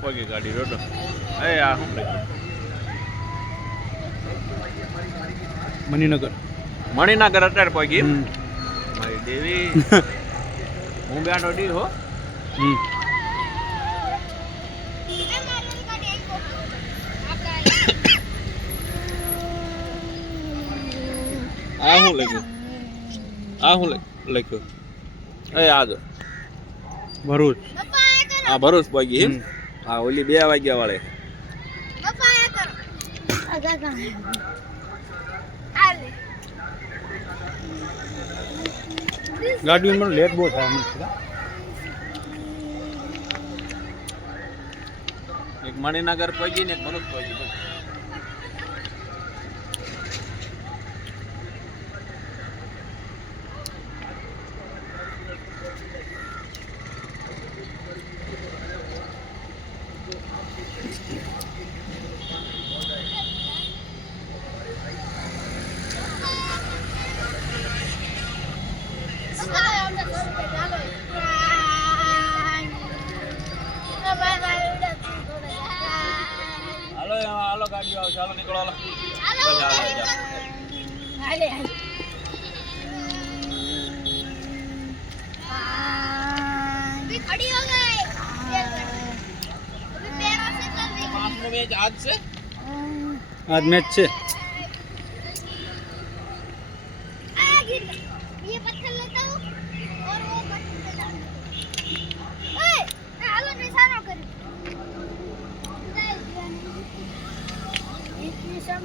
પગી ગાડી રોડો એ આ શું લખ્યું મણિનગર મણિનગર અત્યારે પગી મારી દેવી હું બેઠો ડી હો આ શું લખ્યું આ શું લખ્યું એ આજો ભરૂચ આ ભરૂચ પગી હા ઓલી 2 વાગ્યા વાળે ગાડીમાં લેટ બહુ થાય એક મણિનગર પગી ને એક ભરૂચ પગી હાલો ગાડીઓ આવશે હાલો નીકળો હાલો खड़ी हो गई अभी पैरों से चल रही है आपने मैच आज से આજ મેચ છે ये पत्थर लेता हूँ और वो पत्थर लेता हूँ ओए आलू निशाना कर एक निशान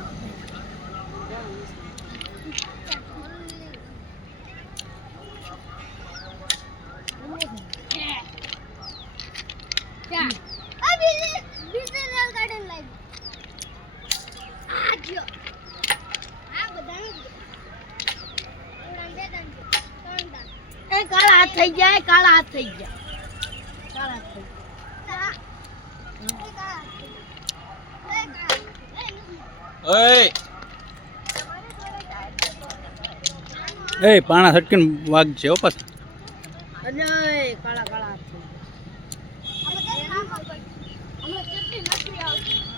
क्या अभी बीते रेल गार्डन लाइव आज આ બધાને એ કાળા હાથ થઈ જાય કાળા હાથ થઈ જાય કાળા હાથ થઈ એ એ પાણા છટકીને વાગ છે હો પાછા અરે કાળા કાળા હાથ થઈ આ બધા કામ આવશે હમણાં કેટલી નથી આવતી